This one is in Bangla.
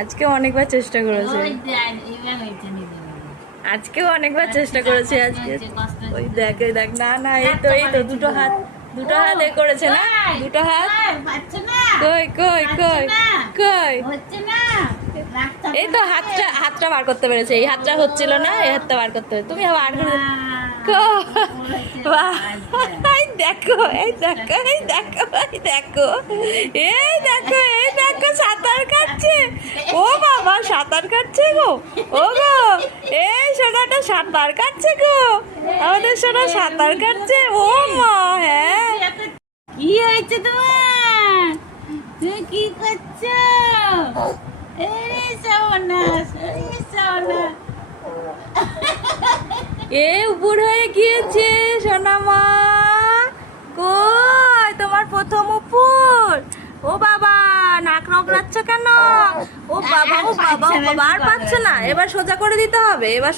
আজকে অনেকবার চেষ্টা করেছে, আজকেও অনেকবার চেষ্টা করেছে। আজকে ওই দেখ এই দেখ, না না এই তো দুটো হাত এ করেছে না, দুটো হাত। কই কই কই কই, এই তো হাতটা বার করতে পেরেছে। এই হাতটা হচ্ছিল না, এই হাতটা বার করতে পেরেছে। তুমি বার করে এই দেখো, এই দেখো, এই দেখো, এই দেখো, এই দেখো, এই দেখো সাঁতার কাটছে। ও বাবা সাঁতার কাটছে গো, ও গো এই সোনাটা সাঁতার কাটছে গো, আমাদের সোনা সাঁতার কাটছে। ও মা, হ্যাঁ কি হয়েছে তোমার? তুমি কি করছো? এ উপর হয়ে গিয়েছে সোনামা। কই তোমার প্রথম উপর? ও বাবা নাক রগড়াচ্ছ কেন? ও বাবা, ও বাবা, ও বাবা, আর পাচ্ছ না, এবার সোজা করে দিতে হবে। এবার